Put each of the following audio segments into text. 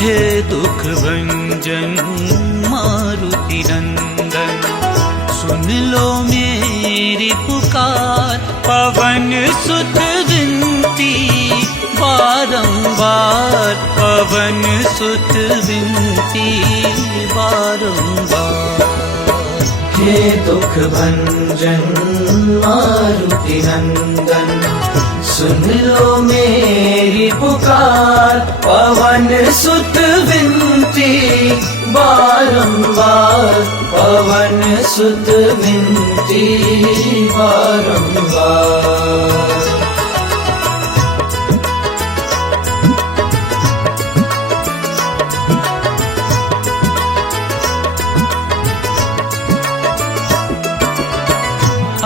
हे दुख भंजन मारुति नंदन, सुन लो मेरी पुकार। पवन सुत विनती बारंबार, पवन सुत विनती बारंबार। हे दुख भंजन मारुति नंदन, सुन लो मेरी पुकार। पवन सुत विनती बारंबार, पवन सुत विनती बारंबार।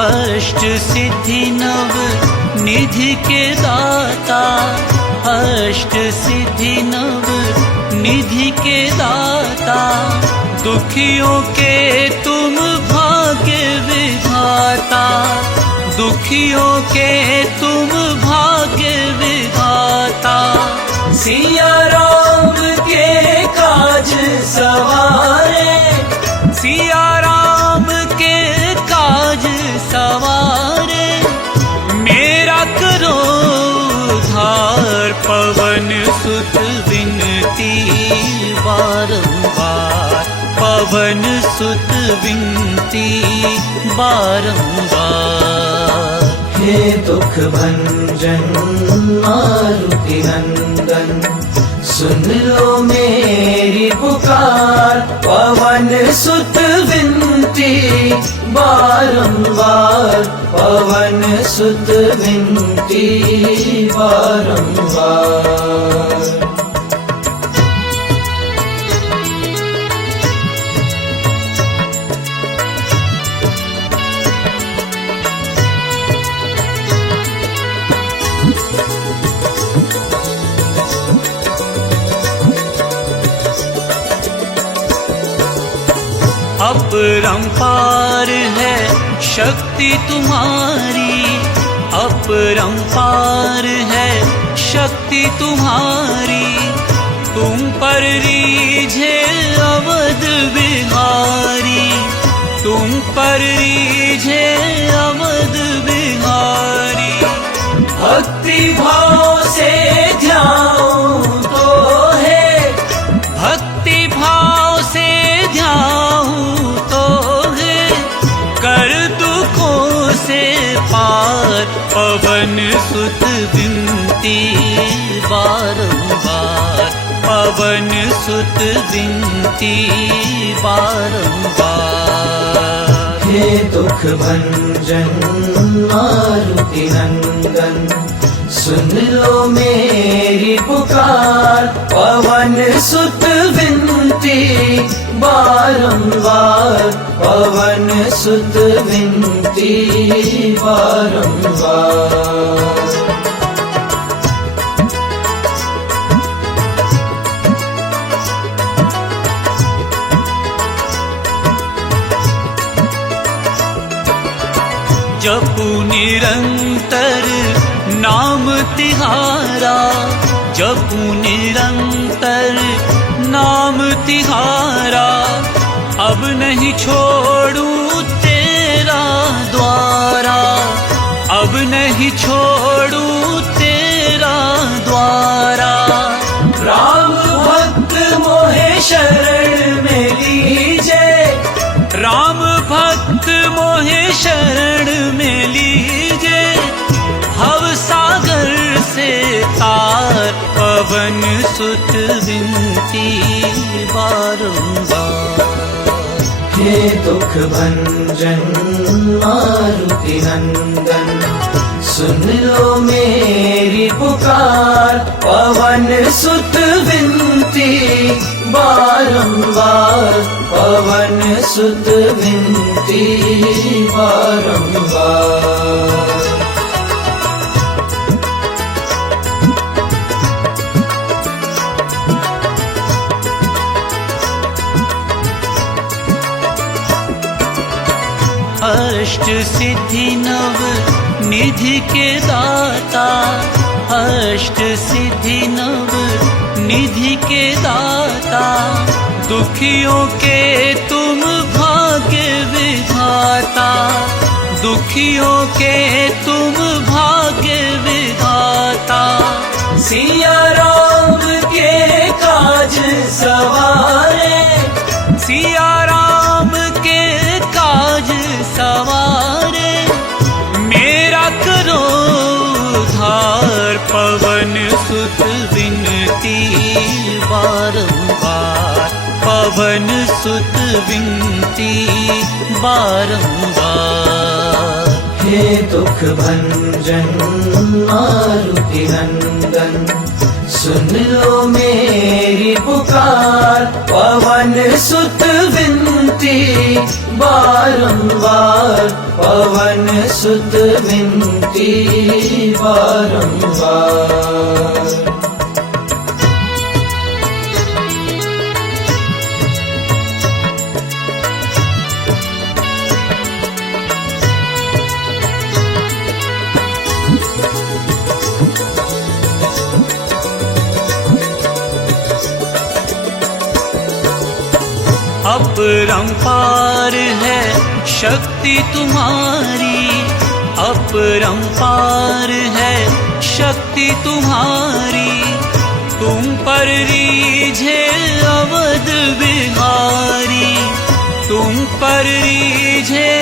अष्ट सिद्धि नव निधि के दाता, अष्ट सिद्धि नव निधि के दाता। दुखियों के तुम भाग्य विधाता, दुखियों के तुम भाग्य विधाता। सिया राम के काज सवारे, सिया राम के काज सवारे। मेरा करो उद्धार, पवन सुत विनती बारंबार, पवन सुत विनती बारंबार। हे दुख भंजन मारुति नंदन, सुन लो मेरी पुकार। पवन सुत विनती बारंबार, पवन सुत विनती बारंबार। अपरंपार है शक्ति तुम्हारी, अपरंपार है शक्ति तुम्हारी। तुम पर रीझे अवध बिहारी, तुम पर रीझे अवध बिहारी। भक्ति भाव से ध्याऊं तो है, भक्ति भाव से ध्याऊं तो है। कर दुखों से पार, पवन सुत विनती बारंबार, पवन सुत विनती बारंबार। हे दुख भंजन मारुति नंदन, सुन लो मेरी पुकार। पवन सुत विनती बारंबार, पवन सुत विनती बारंबार। जपू निरंतर नाम तिहारा, जपू निरंतर नाम तिहारा। अब नहीं छोड़ू तेरा द्वारा, अब नहीं छोड़ू तेरा द्वारा। राम भक्त मोहे शरण में लीजे, राम भक्त मोहे शरण में लीजे। भव सागर से तार, पवन सुत विनती बारंबार। हे दुख भंजन मारुति नंदन, सुन लो मेरी पुकार। पवन सुत विनती बारंबार, पवन सुत विनती बारंबार। अष्ट सिद्धि नव निधि के दाता, अष्ट सिद्धि नव निधि के दाता, दुखियों के तुम भाग्य विधाता, दुखियों के तुम भाग्य विधाता। सिया राम के काज सवारे, सिया राम के काज सवारे, मेरा करो उद्धार, पवन सुत विनती बारंबार, पवन सुत विनती बारंबार। हे दुख भंजन मारुति नंदन, सुन लो मेरी पुकार, पवन सुत विनती बारंबार, पवन सुत विनती बारंबार। अपरंपार है शक्ति तुम्हारी, अपरंपार है शक्ति तुम्हारी, तुम पर रीझे अवध बिहारी, तुम पर रीझे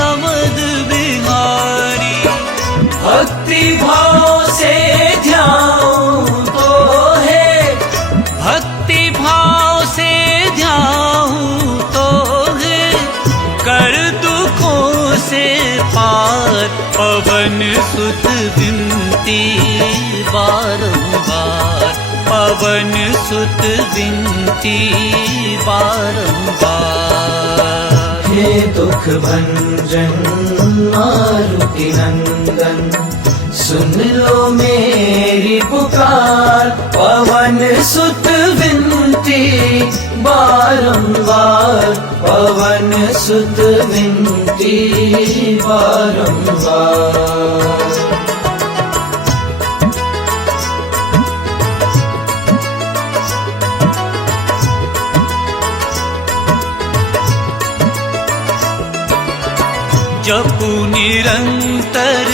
अवध बिहारी। भक्ति भाव से ध्यान तो है, भक्ति भाव से ध्यान तो है, कर दुखों से पार, पवन सुत विनती बारंबार, पवन सुत विनती बारंबार। हे दुख भंजन मारुति नंदन, सुन लो मेरी पुकार, पवन सुत विनती बारंबार, पवन सुत विनती बारंबार। जपू निरंतर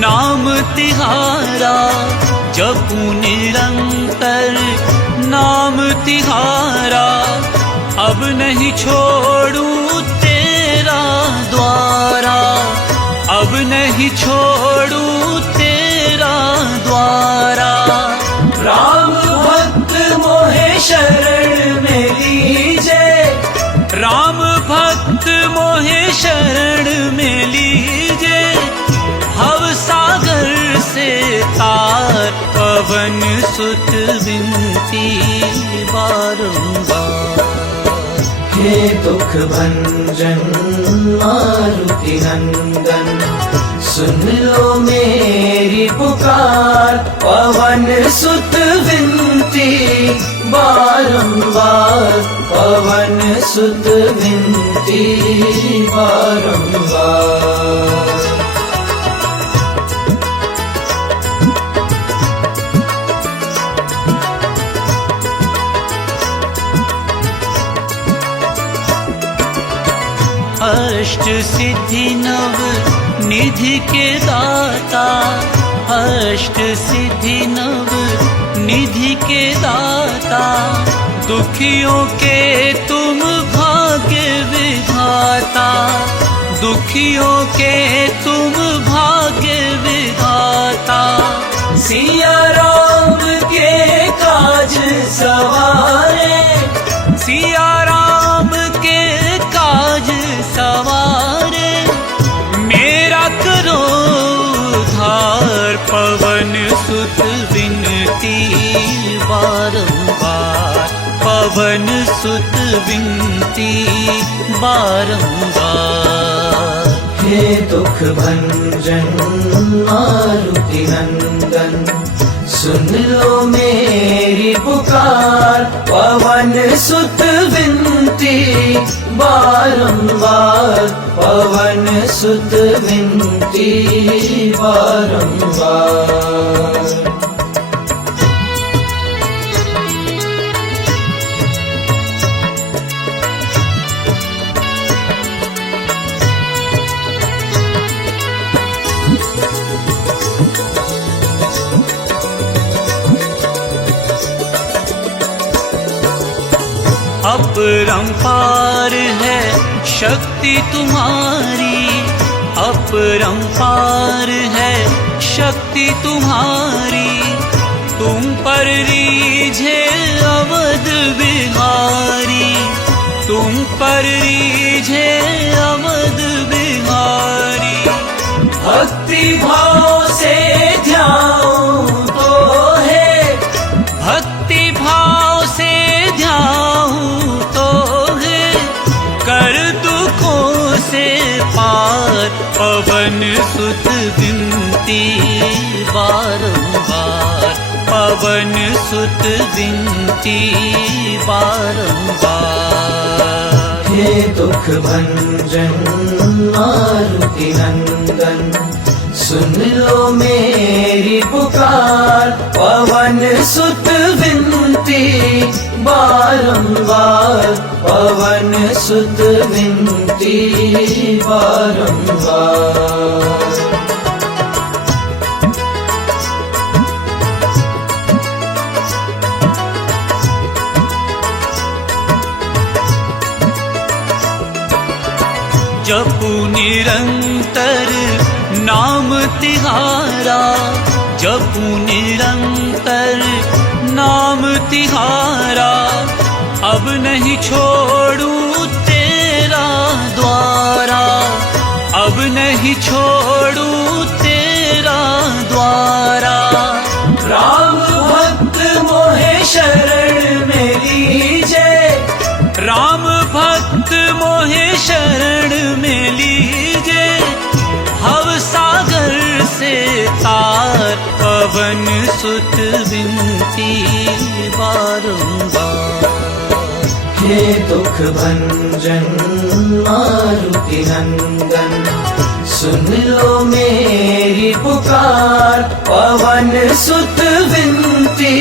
नाम तिहारा, जपू निरंतर नाम तिहारा, अब नहीं छोड़ूं तेरा द्वारा, अब नहीं छोड़ूं तेरा द्वारा। राम भक्त मोहे शरण में लीजे, राम भक्त मोहे शरण में लीजे, भव सागर से तार, पवन सुत विनती बारंबार। हे दुख भंजन मारुति नंदन, सुन लो मेरी पुकार, पवन सुत विनती बारंबार, पवन सुत विनती बारंबार। अष्ट सिद्धि नव निधि के दाता, अष्ट सिद्धि नव निधि के दाता, दुखियों के तुम भाग्य विधाता, दुखियों के तुम भाग्य विधाता। सिया राम के काज सवारे, सिया राम के काज सवारे, मेरा करो उद्धार, पवन सुत विनती बारंबार, पवन सुत विनती बारंबार। हे दुख भंजन मारुति नंदन, सुन लो मेरी पुकार, पवन सुत विनती बारंबार पवन सुत विनती बारंबार। अपरंपार है शक्ति तुम्हारी, अपरंपार है शक्ति तुम्हारी। तुम पर रीझे अवध बिहारी, तुम पर रीझे अवध बिहारी। भक्ति भाव से ध्याऊं तो है, भक्ति भाव से ध्याऊं तो है, कर दुखों से पार पवन सुत विनती बारंबार, पवन सुत विनती बारंबार। हे दुख भंजन मारुति नंदन, सुन लो मेरी पुकार। पवन सुत विनती बारंबार, पवन सुत विनती बारंबार। जपू निरंतर नाम तिहारा, जपू निरंतर नाम तिहारा। अब नहीं छोड़ूं तेरा द्वारा, अब नहीं छोड़ूं तेरा द्वारा। राम भक्त मोहे शरण में लीजे, राम भक्त मोहे शरण में लीजे। भव सागर से तार पवन सुत विनती बारंबार। हे दुख भंजन मारुति नंदन, सुन लो मेरी पुकार। पवन सुत विनती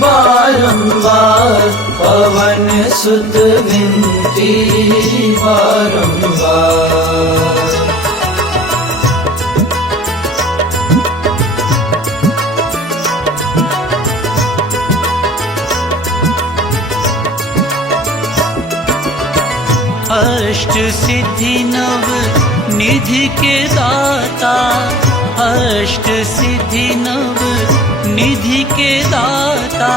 बारंबार, पवन सुत विनती बारंबार। अष्ट सिद्धि नव निधि के दाता, अष्ट सिद्धि नव निधि के दाता।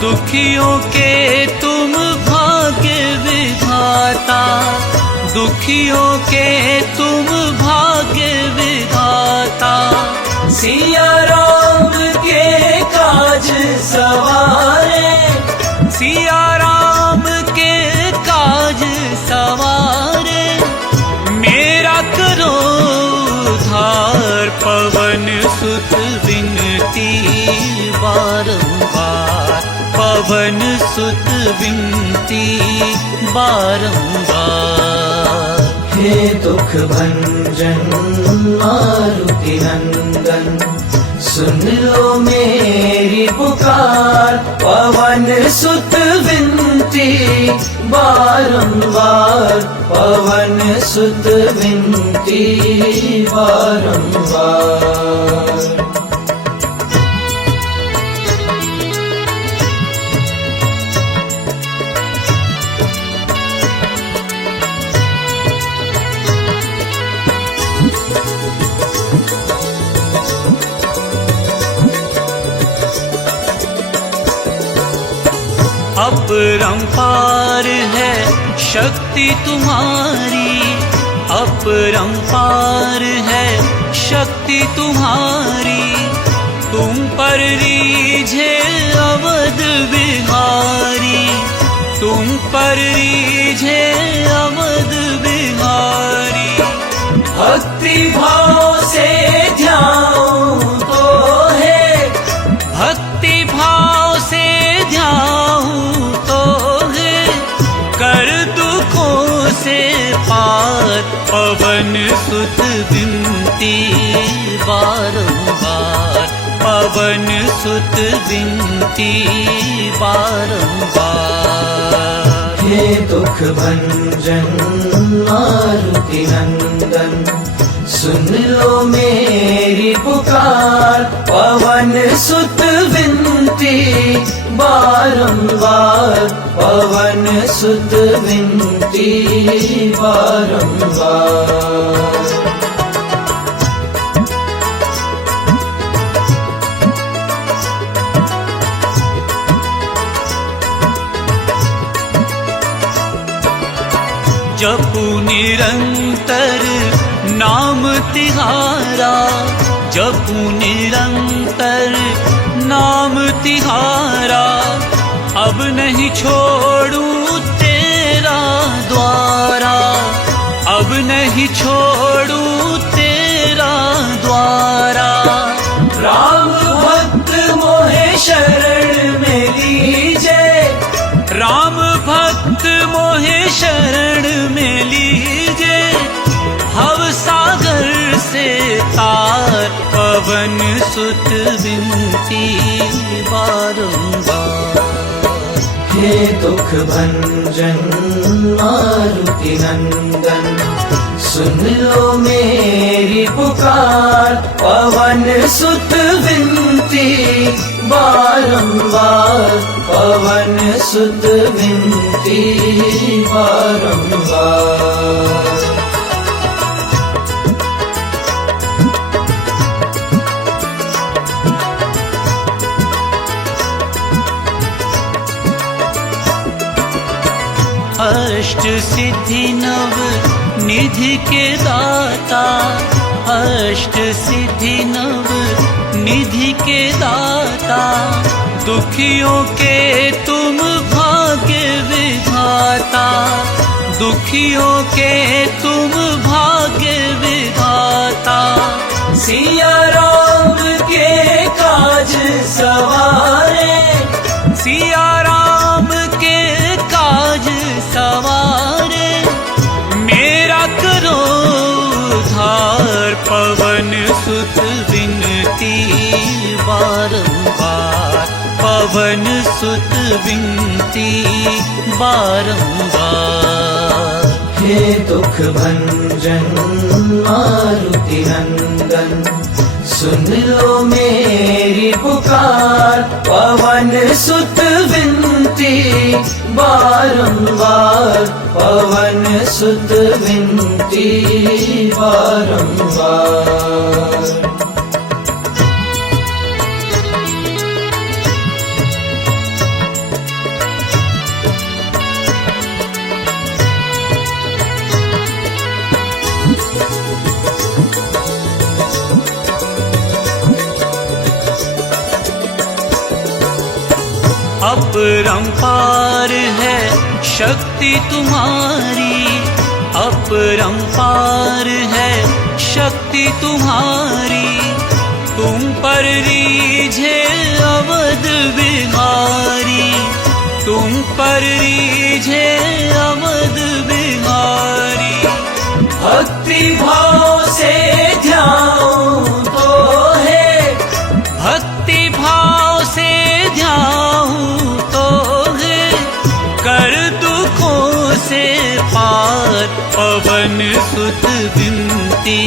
दुखियों के तुम भाग्य विधाता, दुखियों के तुम भाग्य विधाता। सिया राम के काज सवारे, सिया राम के काज सवारे। मेरा करो उद्धार पवन सुत विनती बारंबार, पवन सुत विनती बारंबार। हे दुख भंजन मारुति नंदन, सुन लो मेरी पुकार। पवन सुत विनती बारंबार, पवन सुत विनती बारंबार। अपरंपार है शक्ति तुम्हारी, अपरंपार है शक्ति तुम्हारी। तुम पर रीझे अवध बिहारी, तुम पर रीझे अवध बिहारी। भक्ति भाव से ध्याऊं तो है, भक्ति भाव से ध्याऊं तो है, कर दुखों पवन सुत विनती बारंबार, पवन सुत विनती बारंबार। हे दुख भंजन मारुति नंदन, सुन लो मेरी पुकार, पवन सुत विनती बारंबार, पवन सुत विनती बारंबार। जपू निरंतर नाम तिहारा, जपू निरंतर नाम तिहारा, अब नहीं छोड़ू तेरा द्वारा, अब नहीं छोड़ू तेरा द्वारा। राम भक्त मोहे शरण में लीजे, राम भक्त मोहे शरण में लीजे, भव सागर से तार, पवन सुत विनती बारंबार। हे दुख भंजन मारुति नंदन, सुन लो मेरी पुकार, पवन सुत विनती बारंबार, पवन सुत विनती बारंबार। अष्ट सिद्धि नव निधि के दाता, अष्ट सिद्धि नव निधि के दाता, दुखियों के तुम भाग्य विधाता, दुखियों के तुम भाग्य विधाता। सिया राम के काज सवारे, सिया राम के काज सवारे, मेरा करो उद्धार, पवन सुत विनती बारंबार, पवन सुत विनती बारंबार। हे दुख भंजन मारुति नंदन, सुन लो मेरी पुकार, पवन सुत विनती बारंबार, पवन सुत विनती बारंबार। अपरंपार है शक्ति तुम्हारी, अपरंपार है शक्ति तुम्हारी, तुम पर रीझे अवध बिहारी, तुम पर रीझे अवध बिहारी। भक्ति भाव से ध्याऊं तो है, भक्ति भाव से ध्याऊं तो है, कर दुखों से पार, पवन सुत विनती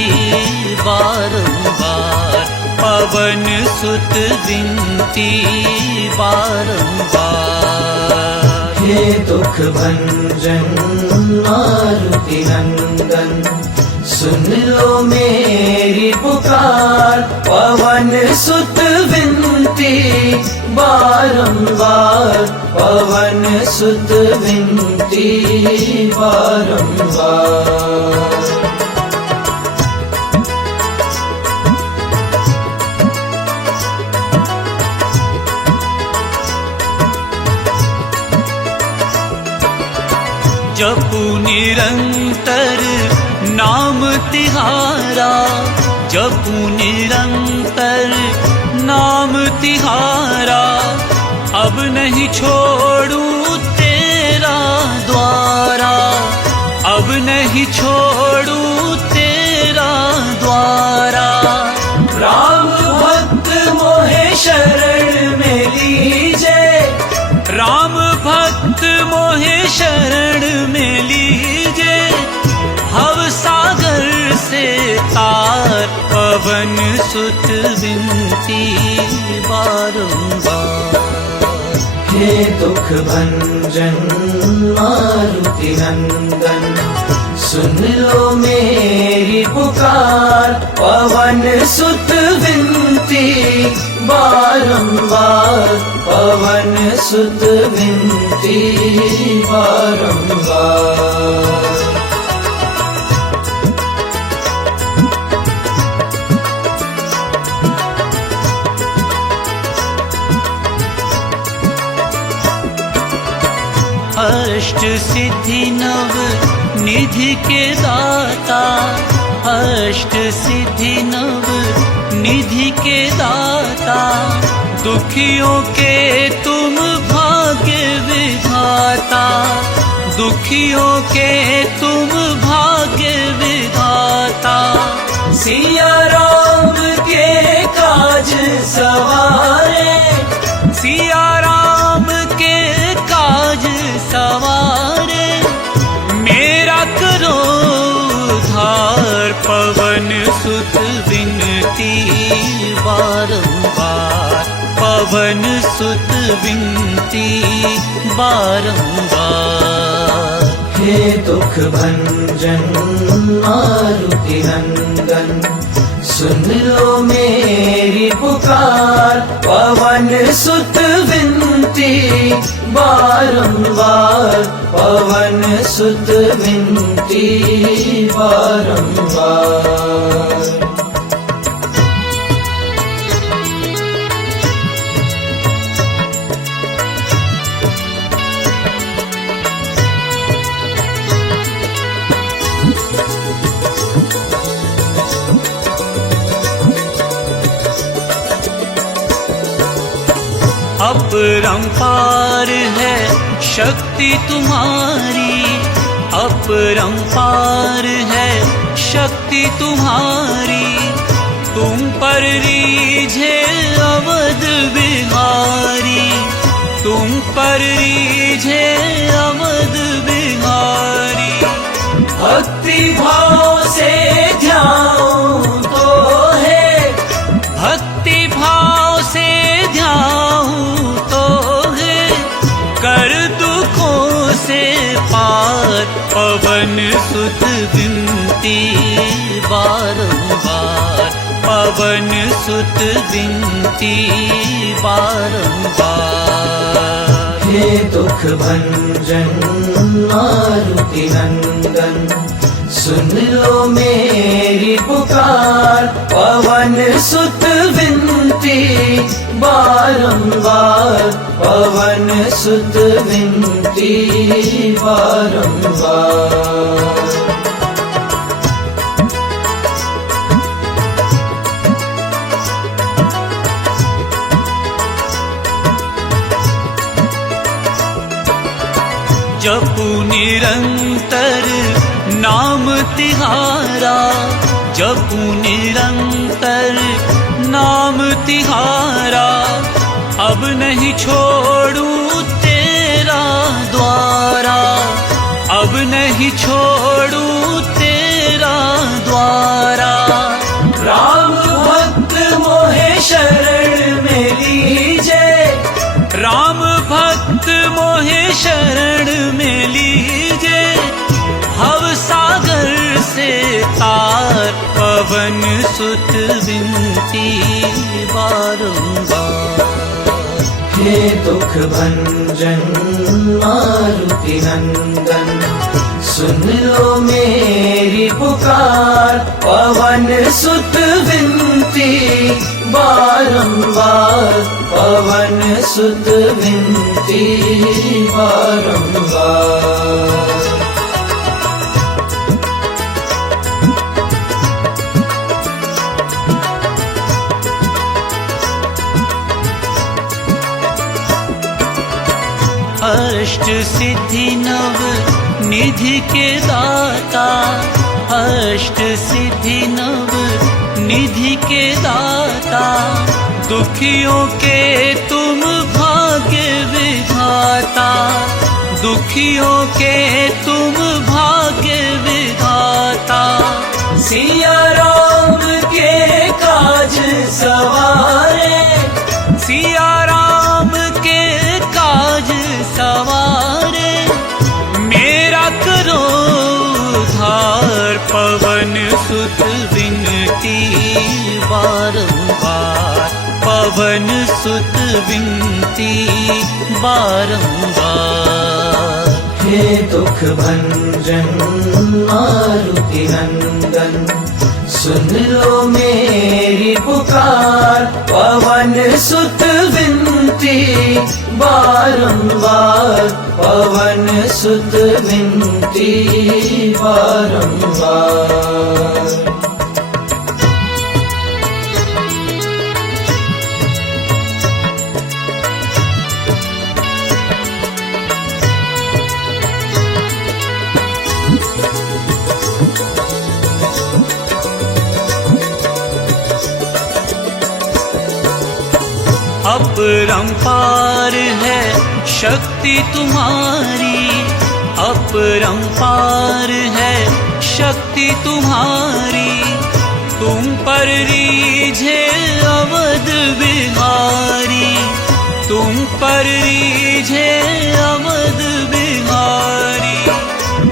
बारंबार, पवन सुत विनती बारंबार। हे दुख भंजन मारुति नंदन, सुन लो मेरी पुकार, पवन सुत विनती बारंबार, पवन सुत विनती बारंबार। जपू निरंतर नाम तिहारा, जपू निरंतर नाम तिहारा, अब नहीं छोड़ू तेरा द्वारा, अब नहीं छोड़ू मोहे शरण में लीजे, भव सागर से तार। पवन सुत विनती बारंबार। हे दुख भंजन मारुति नंदन, सुन लो मेरी पुकार। पवन सुत विनती बारंबार, पवन सुत विनती बारंबार। अष्ट सिद्धि नव निधि के दाता, अष्ट सिद्धि नव निधि के दाता। दुखियों के तुम भाग्य विधाता, दुखियों के तुम भाग्य विधाता। सिया राम के काज सवारे, सिया राम के काज सवारे। मेरा करो उद्धार, पवन सुत विनती बारंबार। पवन सुत विनती बारंबार। हे दुख भंजन मारुति नंदन, सुन लो मेरी पुकार। पवन सुत विनती बारंबार, पवन सुत विनती बारंबार। अपरंपार है शक्ति तुम्हारी, अपरंपार है शक्ति तुम्हारी। तुम पर रीझे अवध बिहारी, तुम पर रीझे अवध बिहारी। भक्ति भाव से ध्यान तो है, भक्ति भाव से ध्यान तो है। कर दुखों से पार, पवन सुत विनती बारंबार। पवन सुत विनती बारंबार। हे दुख भंजन मारुति नंदन, सुन लो मेरी पुकार। पवन सुत विनती बारंबार, पवन सुत विनती बारंबार। जपू निरंतर नाम तिहारा, जपू निरंतर नाम तिहारा। अब नहीं छोड़ू तेरा द्वारा, अब नहीं छोड़ू तेरा द्वारा। राम भक्त मोहे शरण में लीजे, राम भक्त मोहे शरण में लीजे। भव सागर से तार, पवन सुत विनती बारंबार। हे दुख भंजन मारुति नंदन, सुन लो मेरी पुकार। पवन सुत विनती बारंबार, पवन सुत विनती बारंबार। अष्ट सिद्धि नव निधि के दाता, अष्ट सिद्धि नव निधि के दाता। दुखियों के तुम भाग्य विधाता, दुखियों के तुम भाग्य विधाता। सिया राम के काज सवारे, सिया राम के काज सवारे, मेरा करो उद्धार। पवन सुत विनती बारंबार, पवन सुत विनती बारंबार। हे दुख भंजन मारुति नंदन, सुन लो मेरी पुकार। पवन सुत विनती बारंबार, पवन सुत विनती बारंबार। अपरंपार है शक्ति तुम्हारी, अपरंपार है शक्ति तुम्हारी। तुम पर रीझे अवध बिहारी, तुम पर रीझे अवध बिहारी।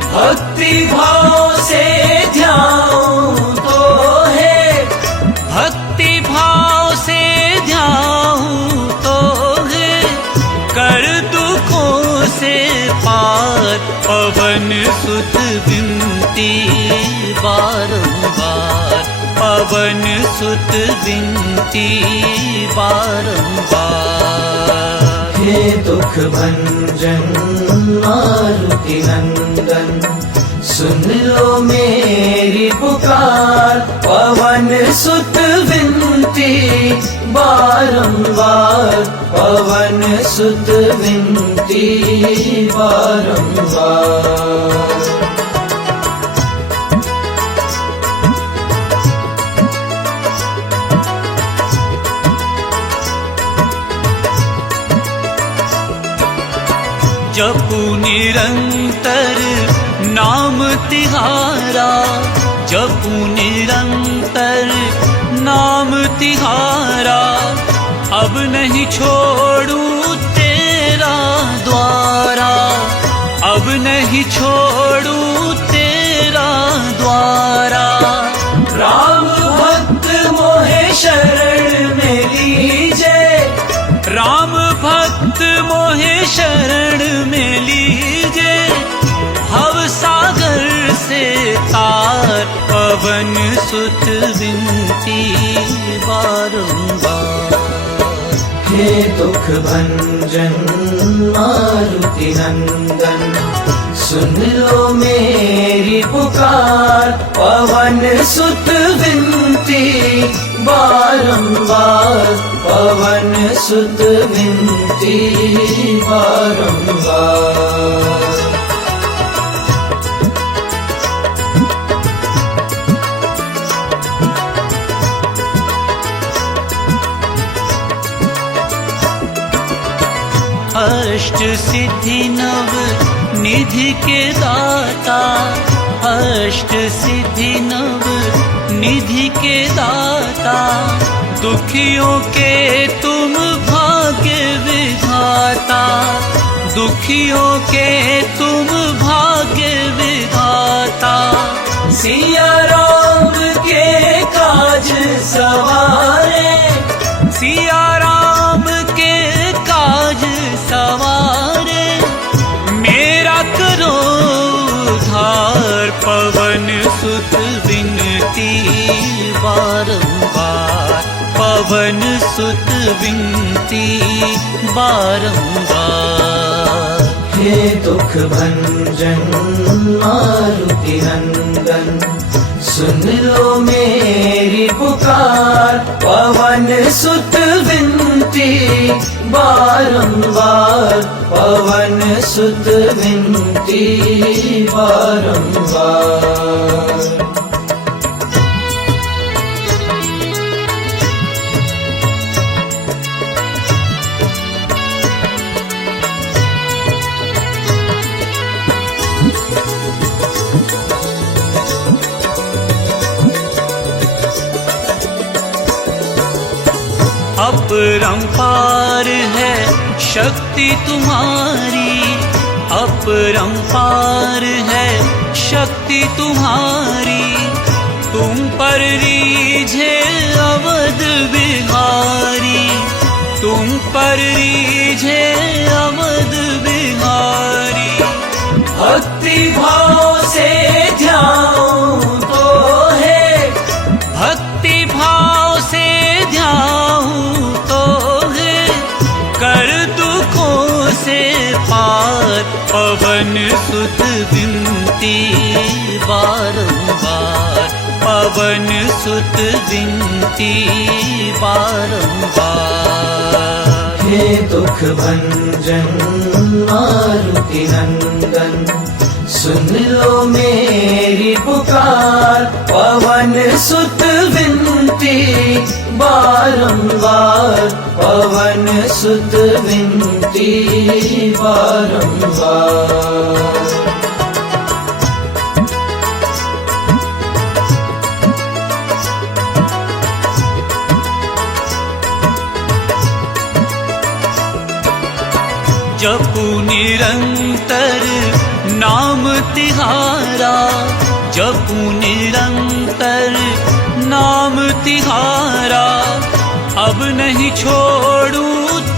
भक्ति भाव से ध्यान तो है, भक्ति भाव से ध्यान तो है, कर दुखों से पार। पवन सुत विनती बारंबार, पवन सुत विनती बारंबार। हे दुख भंजन मारुति नंदन, सुन लो मेरी पुकार। पवन सुत विनती बारंबार, पवन सुत विनती बारंबार। जपू निरंतर नाम तिहारा, जपू निरंतर नाम तिहारा। अब नहीं छोड़ू तेरा द्वारा, अब नहीं छोड़ू तेरा द्वारा। राम भक्त मोहे शरण में लीजे, राम भक्त मोहे शरण में लीजे। भव सागर से तार, पवन सुत विनती बारंबार। हे दुख भंजन मारुति नंदन, सुन लो मेरी पुकार। पवन सुत विनती बारंबार, पवन सुत विनती बारंबार। अष्ट सिद्धि नव निधि के दाता, अष्ट सिद्धि नव निधि के दाता। दुखियों के तुम भाग्य विधाता, दुखियों के तुम भाग्य विधाता। सिया राम के काज सवारे, सिया राम के काज सवारे, मेरा करो उद्धार। पवन सुत विनती बारंबार, पवन सुत विनती बारंबार। हे दुख भंजन मारुति नंदन, सुन लो मेरी पुकार। पवन सुत विनती बारंबार, पवन सुत विनती बारंबार। अपरंपार है शक्ति तुम्हारी, अपरंपार है शक्ति तुम्हारी। तुम पर रीझे अवध बिहारी, तुम पर रीझे अवध बिहारी। भक्ति भाव से ध्याऊं तो है, भक्ति भाव से ध्याऊं तो है, कर दुखों से पार। पवन सुत विनती बारंबार, पवन सुत विनती बारंबार। हे दुख भंजन मारुति नंदन, सुन लो मेरी पुकार। पवन सुत विनती बारंबार, पवन सुत विनती बारंबार। जपू निरंतर नाम तिहारा, जपू निरंतर नाम तिहारा। अब नहीं छोड़ू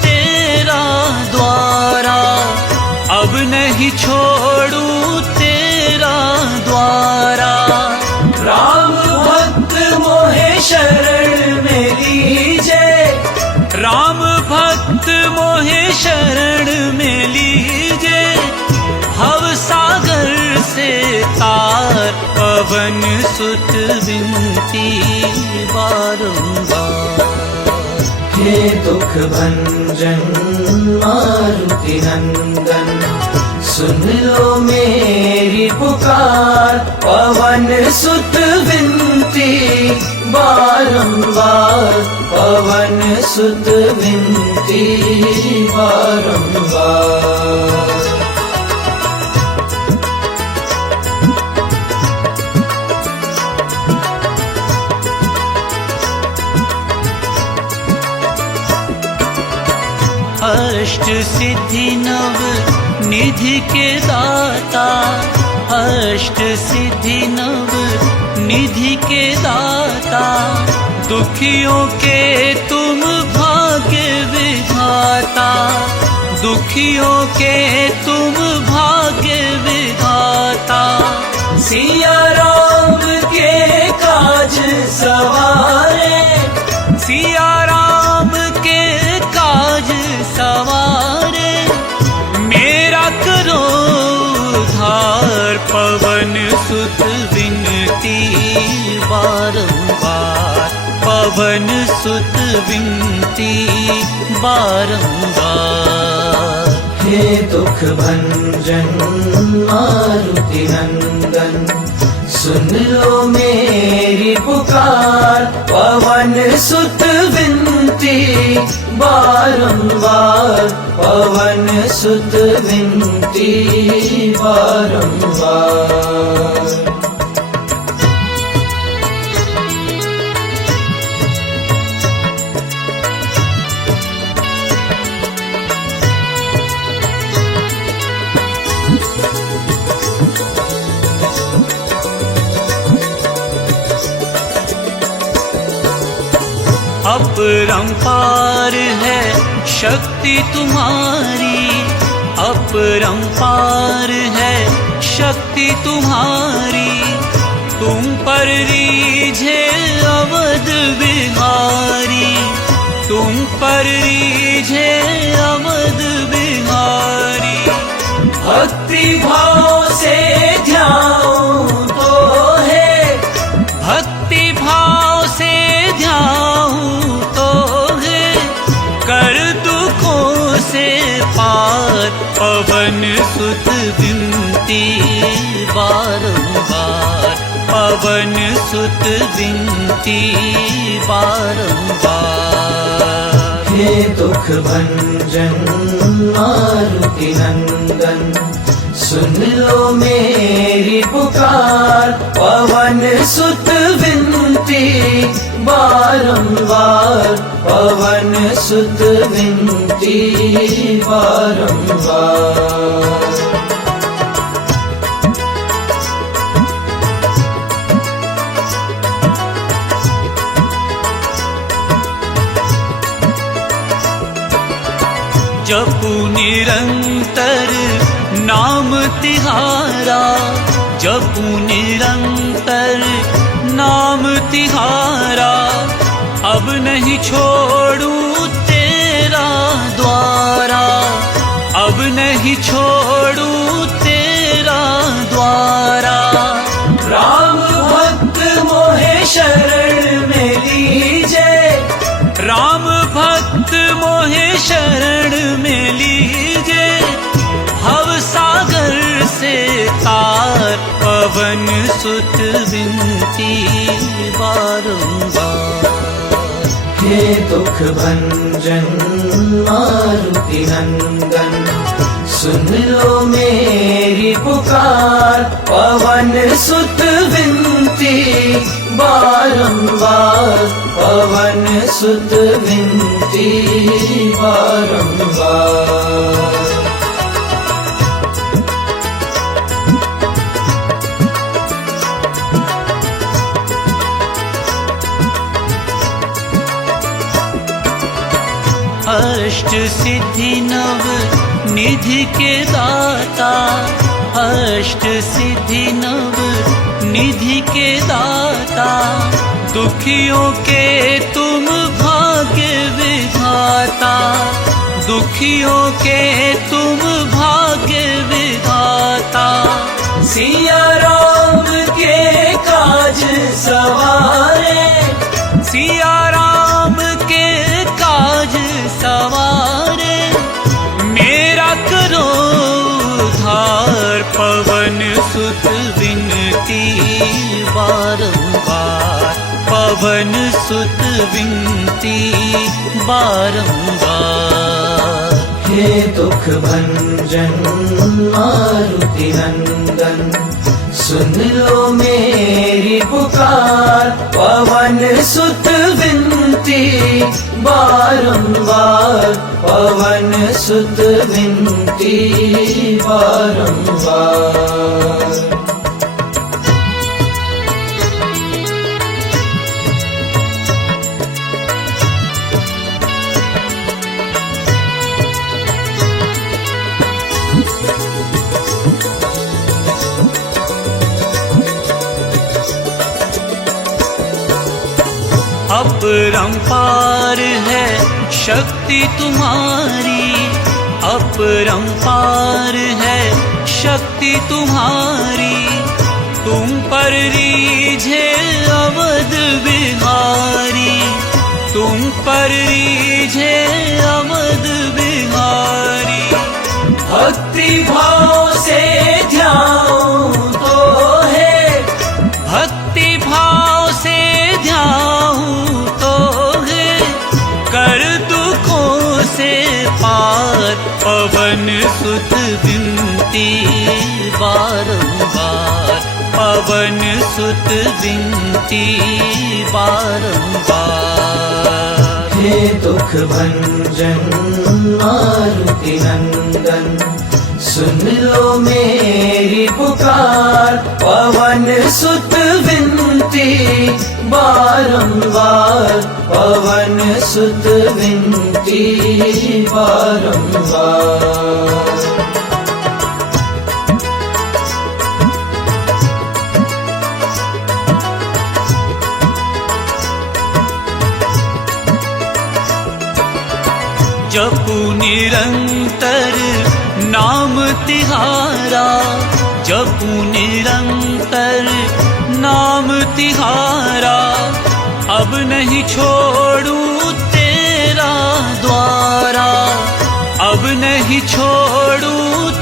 तेरा द्वारा, अब नहीं छोड़ू तेरा द्वारा। राम भक्त मोहे शरण में लीजे, राम भक्त मोहे शरण में लीजे। भव सागर से तार, पवन सुत विनती बारंबार। हे दुख भंजन मारुति नंदन, सुन लो मेरी पुकार। पवन सुत विनती बारंबार, पवन सुत विनती बारंबार। अष्ट सिद्धि नव निधि के दाता, अष्ट सिद्धि नव निधि के दाता। दुखियों के तुम भाग्य विधाता, दुखियों के तुम भाग्य विधाता। सिया राम के काज सवारे, सिया राम के काज सवारे। मेरा करो उद्धार, पवन सुत विनती बारंबार, पवन सुत विनती बारंबार। हे दुख भंजन मारुति नंदन, सुन लो मेरी पुकार। पवन सुत विनती बारंबार, पवन सुत विनती बारंबार। अपरंपार है शक्ति तुम्हारी, अपरंपार है शक्ति तुम्हारी। तुम पर रीझे अवध बिहारी, तुम पर रीझे अवध बिहारी। भक्ति भाव से ध्याऊं तो है, भक्ति भाव से ध्याऊं तो है, कर दुखों से पार। पवन सुत विनती बारंबार, पवन सुत विनती बारंबार। हे दुख भंजन मारुति नंदन, सुन लो मेरी पुकार। पवन सुत विनती बारंबार, पवन सुत विनती बारंबार। जपू निरंतर नाम तिहारा, जपू निरंतर नाम तिहारा। अब नहीं छोड़ू तेरा द्वारा, अब नहीं छोड़ू तेरा द्वारा। राम भक्त मोहे शरण में लीजे, राम भक्त मोहे शरण में लीजे। भव सागर से तार, पवन सुत विनती बारंबार। हे दुख भंजन मारुति नंदन, सुन लो मेरी पुकार। पवन सुत विनती बारंबार, पवन सुत विनती बारंबार। अष्ट सिद्धि नव निधि के दाता, अष्ट सिद्धि नव निधि के दाता। दुखियों के तुम भाग्य विधाता, दुखियों के तुम भाग्य विधाता। सिया राम के काज सवारे, सिया राम के काज सवारे। मेरा करो उद्धार, पवन सुत विनती बारंबार, पवन सुत विनती बारंबार। हे दुख भंजन मारुति नंदन, सुन लो मेरी पुकार। पवन सुत विनती बारंबार, पवन सुत विनती बारंबार। अपरंपार है शक्ति तुम्हारी, अपरंपार है शक्ति तुम्हारी। तुम पर रीझे अवध बिहारी, तुम पर रीझे अवध बिहारी। भक्ति भाव से ध्याऊं तो है, भक्ति भाव से ध्याऊं तो है। कर दुखों से पार, पवन सुत विनती बारंबार, पवन सुत विनती बारंबार। हे दुख भंजन मारुति नंदन, सुन लो मेरी पुकार। पवन सुत विनती बारंबार, पवन सुत विनती बारंबार। जपू निरंतर नाम तिहारा, जपू निरंतर नाम तिहारा। अब नहीं छोड़ू तेरा द्वारा, अब नहीं छोड़ू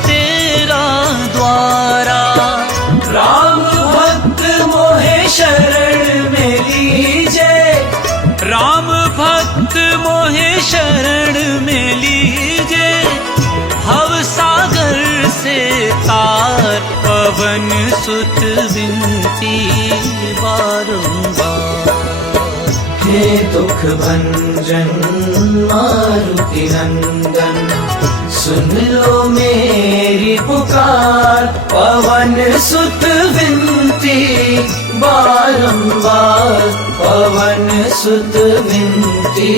तेरा द्वारा। राम भक्त मोहे शरण में लीजे, राम भक्त मोहे शरण पवन सुत विनती बारंबार। हे दुख भंजन मारुति नंदन, सुन लो मेरी पुकार, पवन सुत विनती बारंबार, पवन सुत विनती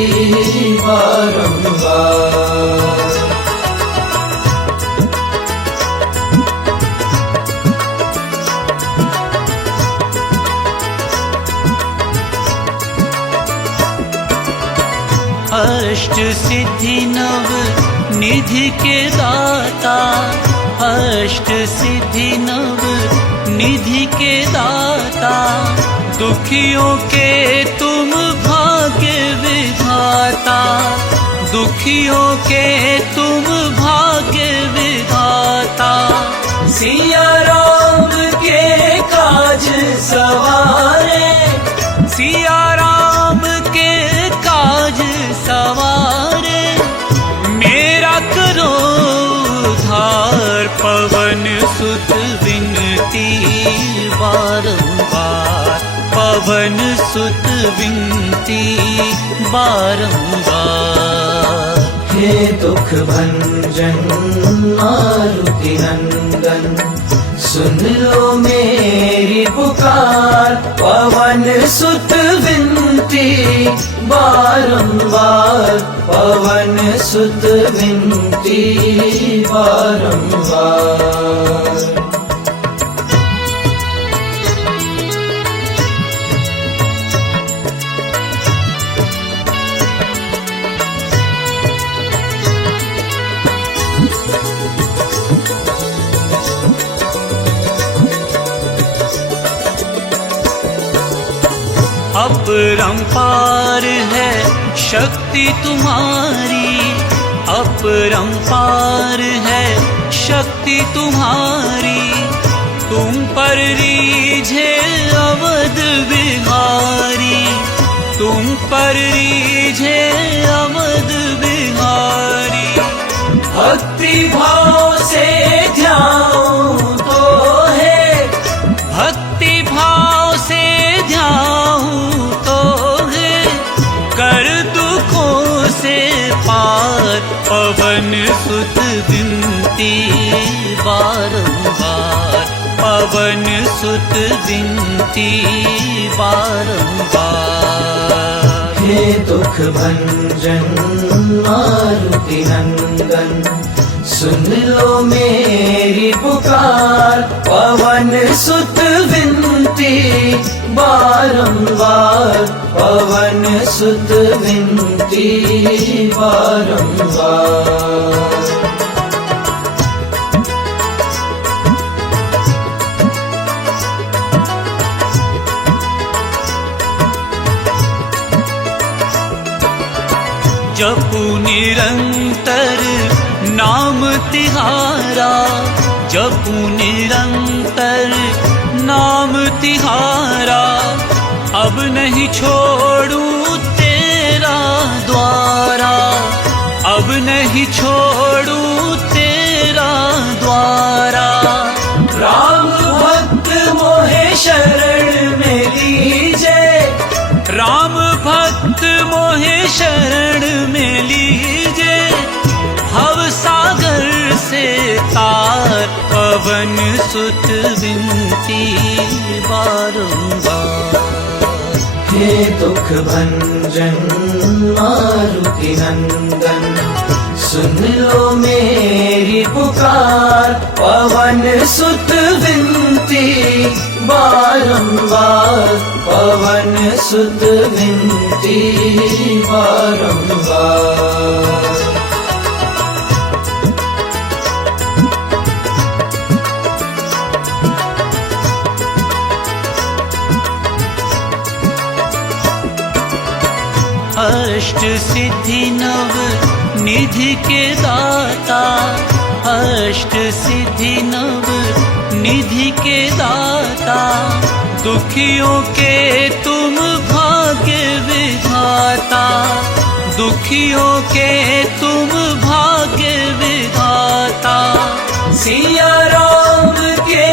बारंबार। अष्ट सिद्धि नव निधि के दाता, अष्ट सिद्धि नव निधि के दाता, दुखियों के तुम भाग्य विधाता, दुखियों के तुम भाग्य विधाता। सिया राम के काज सवारे, सिया राम के काज सवारे, मेरा करो उद्धार, पवन सुत विनती बारंबार, पवन सुत विनती बारंबार। हे दुख भंजन मारुति नंदन, सुन लो मेरी पुकार, पवन सुत विनती बारंबार, पवन सुत विनती बारंबार। अपरंपार है शक्ति तुम्हारी, अपरंपार है शक्ति तुम्हारी, तुम पर रीझे अवध बिहारी, तुम पर रीझे अवध बिहारी। भक्ति भाव से ध्याऊं तो है, भक्ति भाव से ध्याऊं तो है, कर दुखों से पार, पवन सुत विनती बारंबार, पवन सुत विनती बारंबार। हे दुख भंजन मारुति नंदन, सुन लो मेरी पुकार, पवन सुत विनती बारंबार, पवन सुत विनती बारंबार। जपू निरंतर नाम तिहारा, जपू निरंतर नाम तिहारा, अब नहीं छोड़ूं तेरा द्वारा, अब नहीं छोड़ूं तेरा द्वारा। राम भक्त मोहे शरण में लीजे, राम भक्त मोहे शरण में लीजे, भव सागर से तार, पवन सुत विनती बारंबार। हे दुख भंजन मारुति नंदन, सुन लो मेरी पुकार, पवन सुत विनती बारंबार, पवन सुत विनती बारंबार। अष्ट सिद्धि नव निधि के दाता, अष्ट सिद्धि नव निधि के दाता, दुखियों के तुम भाग्य विधाता, दुखियों के तुम भाग्य विधाता। सिया राम के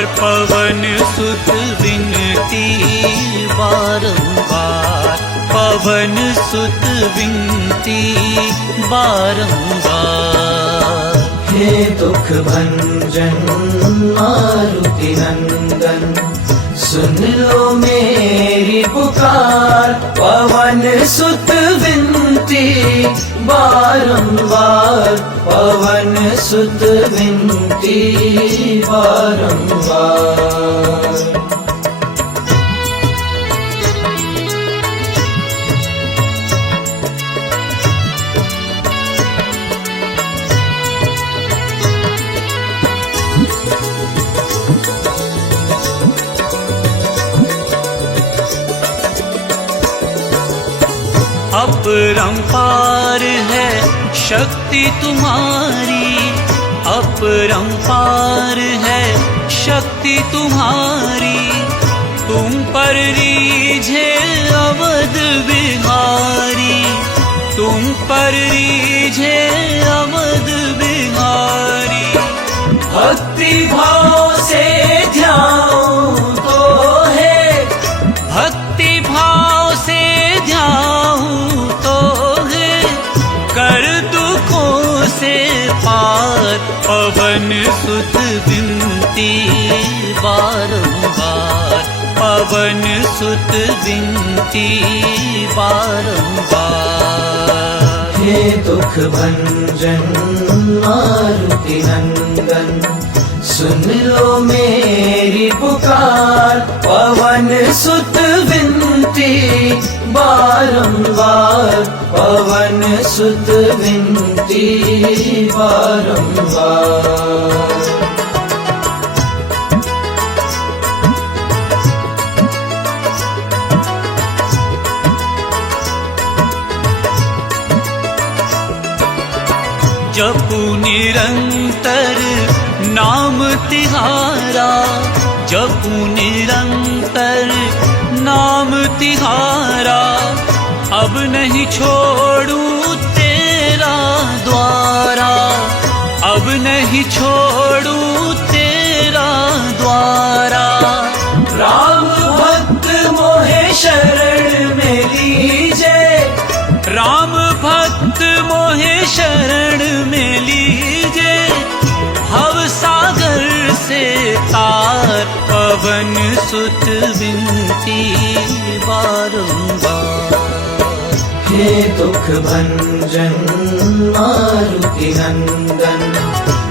अपरंपार पवन सुत विनती बारंबार, पवन सुत विनती बारंबार। हे दुख भंजन मारुति नंदन, सुन लो मेरी पुकार, पवन सुत विनती बारंबार, पवन सुत विनती बारंबार। अपरंपार है शक्ति तुम्हारी, अपरंपार है शक्ति तुम्हारी, तुम पर रीझे अवध बिहारी, तुम पर रीझे अवध बिहारी। भक्ति भाव से ध्यान तो है, भक्ति भाव से ध्यान तो है, कर दुखों से पार, पवन सुत विनती बारंबार, पवन सुत विनती बारंबार। हे दुख भंजन मारुति नंदन, सुन लो मेरी पुकार, पवन सुत विनती बारंबार, पवन सुत विनती बारंबार। जपू निरंतर नाम तिहारा, जपू निरंतर नाम तिहारा, अब नहीं छोड़ू तेरा द्वारा, अब नहीं छोड़ू तेरा द्वारा। राम भक्त मोहे शरण में लीजे, राम भक्त मोहे शरण में लीजे, भव सागर से तार, पवन सुत विनती बारंबार। हे दुख भंजन मारुति नंदन,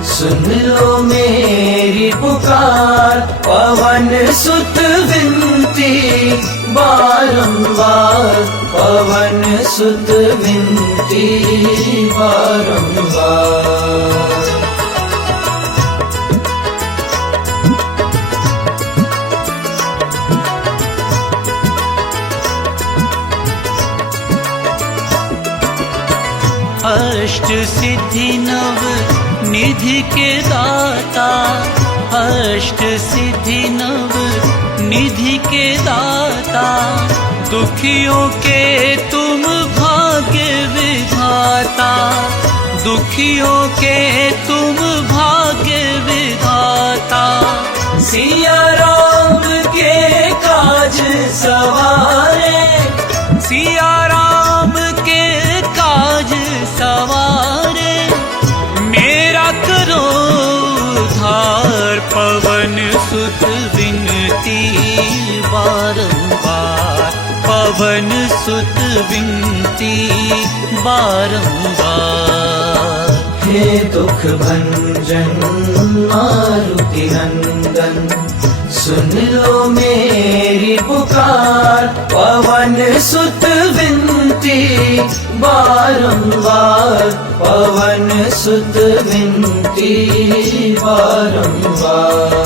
सुन लो मेरी पुकार, पवन सुत विनती बारंबार, पवन सुत विनती बारंबार। अष्ट सिद्धि नव निधि के दाता, अष्ट सिद्धि नव निधि के दाता, दुखियों के तुम भाग्य विधाता, दुखियों के तुम भाग्य विधाता। सिया राम के काज सवारे, सिया राम के काज सवारे, मेरा करो उद्धार, पवन सुत विनती बारंबार, पवन सुत विनती बारंबार। हे दुख भंजन मारुति नंदन, सुन लो मेरी पुकार, पवन सुत विनती बारंबार, पवन सुत विनती बारंबार।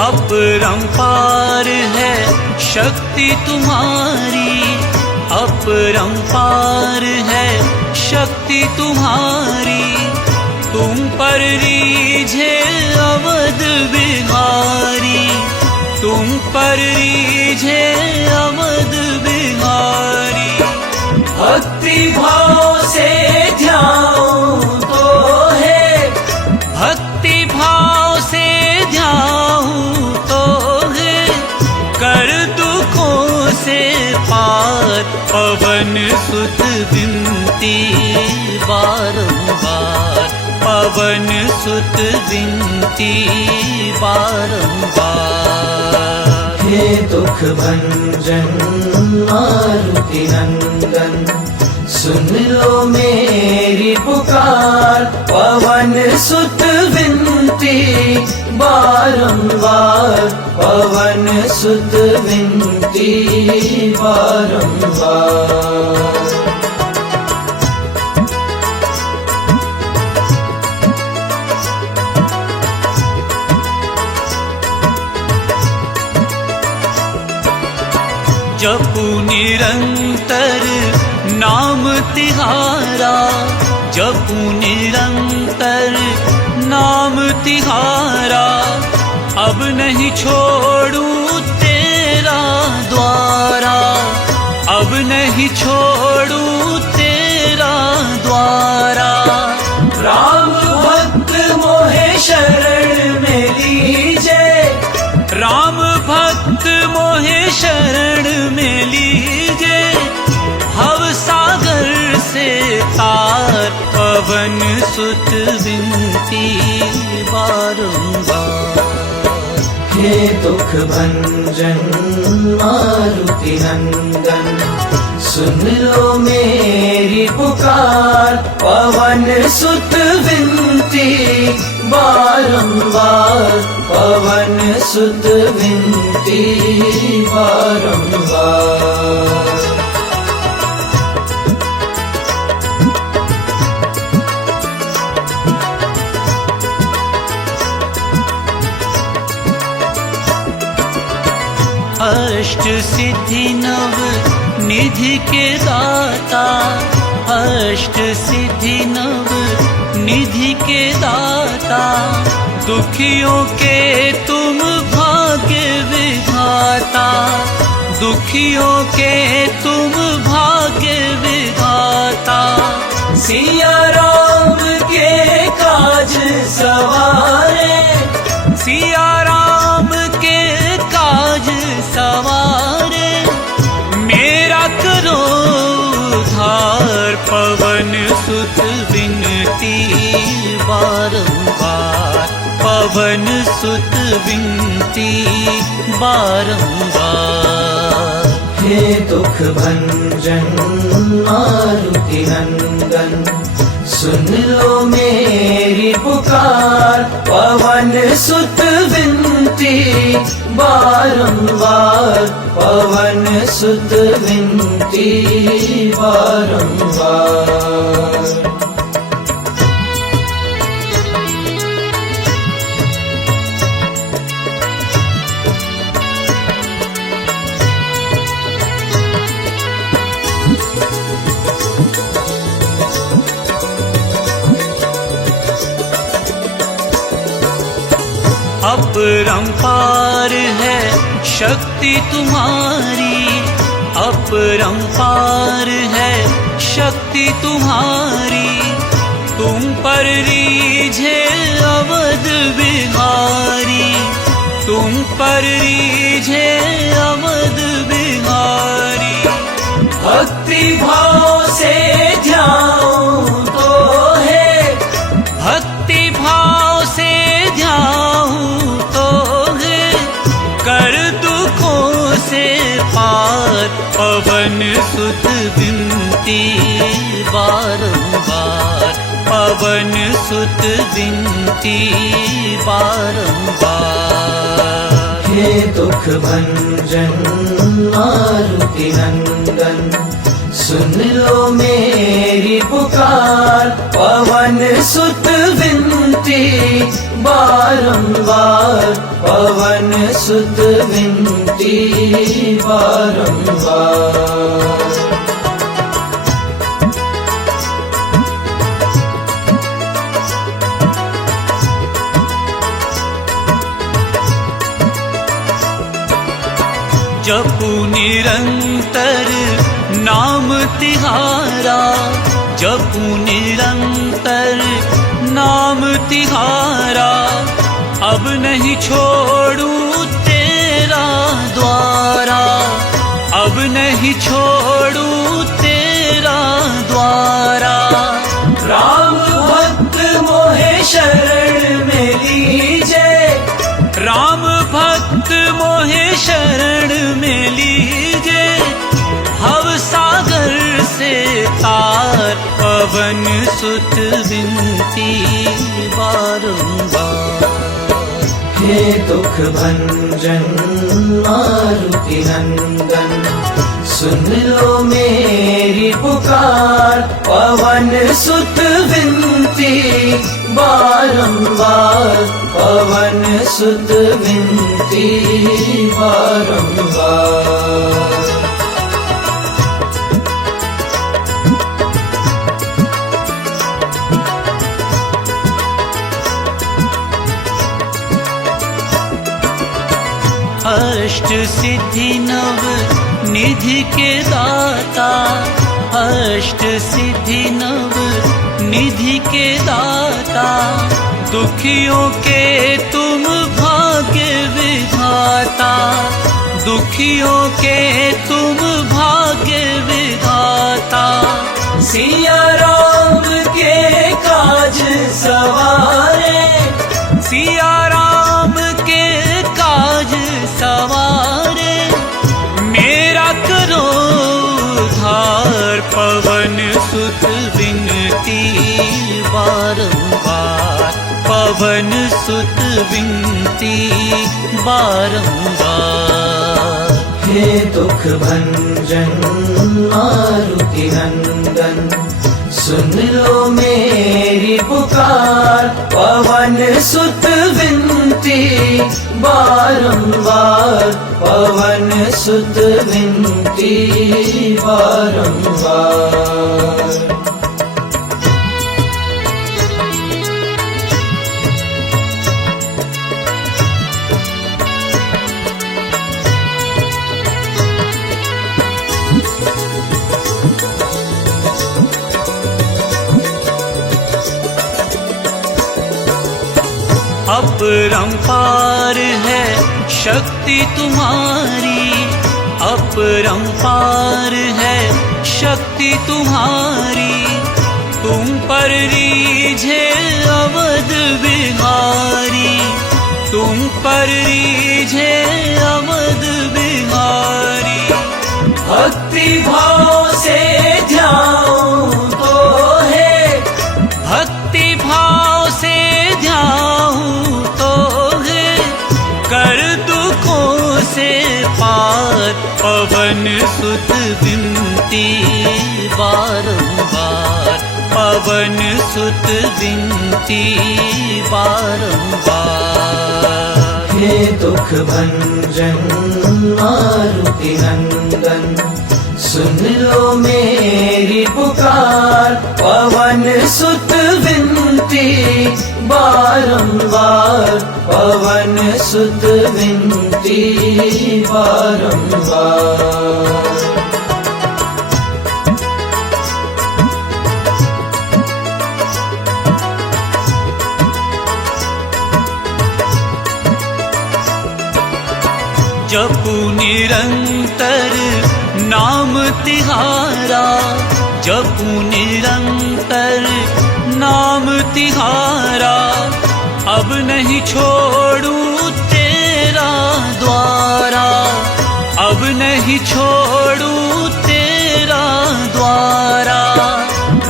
अपरंपार है शक्ति तुम्हारी, अपरंपार है शक्ति तुम्हारी, तुम पर रीझे अवध बिहारी, तुम पर रीझे अवध बिहारी। भक्ति भाव से ध्याऊं तो है, भक्ति भाव से ध्याऊं तो है, कर दुखों से पार पवन सुत विनती बारंबार, पवन सुत विनती बारंबार। हे दुख भंजन मारुति नंदन, सुन लो मेरी पुकार, पवन सुत विनती बारंबार, पवन सुत विनती बारंबार। जपू निरंतर नाम तिहारा, जपू निरंतर नाम तिहारा, अब नहीं छोड़ूं तेरा द्वारा, अब नहीं छोड़ूं तेरा द्वारा। राम भक्त मोहे शरण में लीजे, राम भक्त मोहे शरण में लीजे, भव सागर से तार पवन सुत विनती बारंबार। हे दुख भंजन मारुति नंदन, सुन लो मेरी पुकार, पवन सुत विनती बारंबार, पवन सुत विनती बारंबार। अष्ट सिद्धि नव निधि के दाता, अष्ट सिद्धि नव निधि के दाता, दुखियों के तुम भाग्य विधाता, दुखियों के तुम भाग्य विधाता। सिया राम के काज सवारे, सिया राम के काज सवारे, मेरा करो उद्धार पवन सुत विनती बारंबार, पवन सुत विनती बारंबार। हे दुख भंजन मारुति नंदन, सुन लो मेरी पुकार, पवन सुत विनती बारंबार, पवन सुत विनती बारंबार। अपरंपार है शक्ति तुम्हारी, अपरंपार है शक्ति तुम्हारी, तुम पर रीझे अवध बिहारी, तुम पर रीझे अवध बिहारी। भक्ति भाव से ध्याऊं तो है, भक्ति भाव से ध्याऊं तो है, कर दुखों से पार पवन सुत विनती बारंबार, पवन सुत विनती बारंबार। हे दुख भंजन मारुति नंदन, सुन लो मेरी पुकार, पवन सुत विनती बारंबार, पवन सुत विनती बारंबार। जपू निरंतर नाम तिहारा, जपू निरंतर नाम तिहारा। अब नहीं छोड़ू तेरा द्वारा, अब नहीं छोड़ू तेरा द्वारा। राम भक्त मोहे शरण में लीजे, राम भक्त मोहे शरण में लीजे। भव सागर से तार पवन सुत विनती बारंबार। हे दुख भंजन मारुति नंदन, सुन लो मेरी पुकार। पवन सुत विनती बारंबार, पवन सुत विनती बारंबार। अष्ट सिद्धि नव निधि के दाता, अष्ट सिद्धि नव निधि के दाता। दुखियों के तुम भाग्य विधाता, दुखियों के तुम भाग्य विधाता। सिया राम के काज सवारे, सिया राम के काज सवारे। मेरा करो उद्धार, पवन सुत विनती बारंबार, पवन सुत विनती बारंबार। हे दुख भंजन मारुति नंदन, सुन लो मेरी पुकार। पवन सुत विनती बारंबार, पवन सुत विनती बारंबार। अपरंपार है शक्ति तुम्हारी, अपरंपार है शक्ति तुम्हारी। तुम पर रीझे अवध बिहारी, तुम पर रीझे अवध बिहारी। भक्ति भाव से ध्याऊं तो है, भक्ति भाव से ध्याऊं तो है। कर दुखों से पार, पवन सुत विनती बारंबार, पवन सुत विनती बारंबार। हे दुख भंजन मारुति नंदन, सुन लो मेरी पुकार। पवन सुत विनती बारंबार, पवन सुत विनती बारंबार। जपू निरंतर नाम तिहारा, जपू निरंतर नाम तिहारा। अब नहीं छोड़ू तेरा द्वारा, अब नहीं छोड़ू तेरा द्वारा।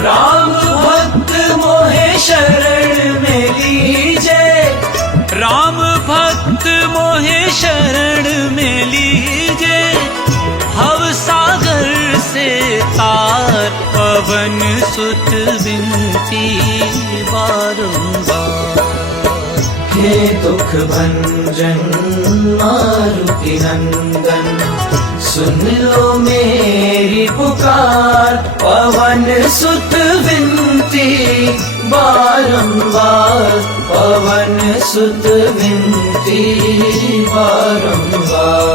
राम भक्त मोहे शरण में लीजे, राम भक्त मोहे शरण में लीजे। भव सागर से तार, पवन सुत विनती बारंबार। हे दुख भंजन मारुति नंदन, सुन लो मेरी पुकार। पवन सुत विनती बारंबार, पवन सुत विनती बारंबार।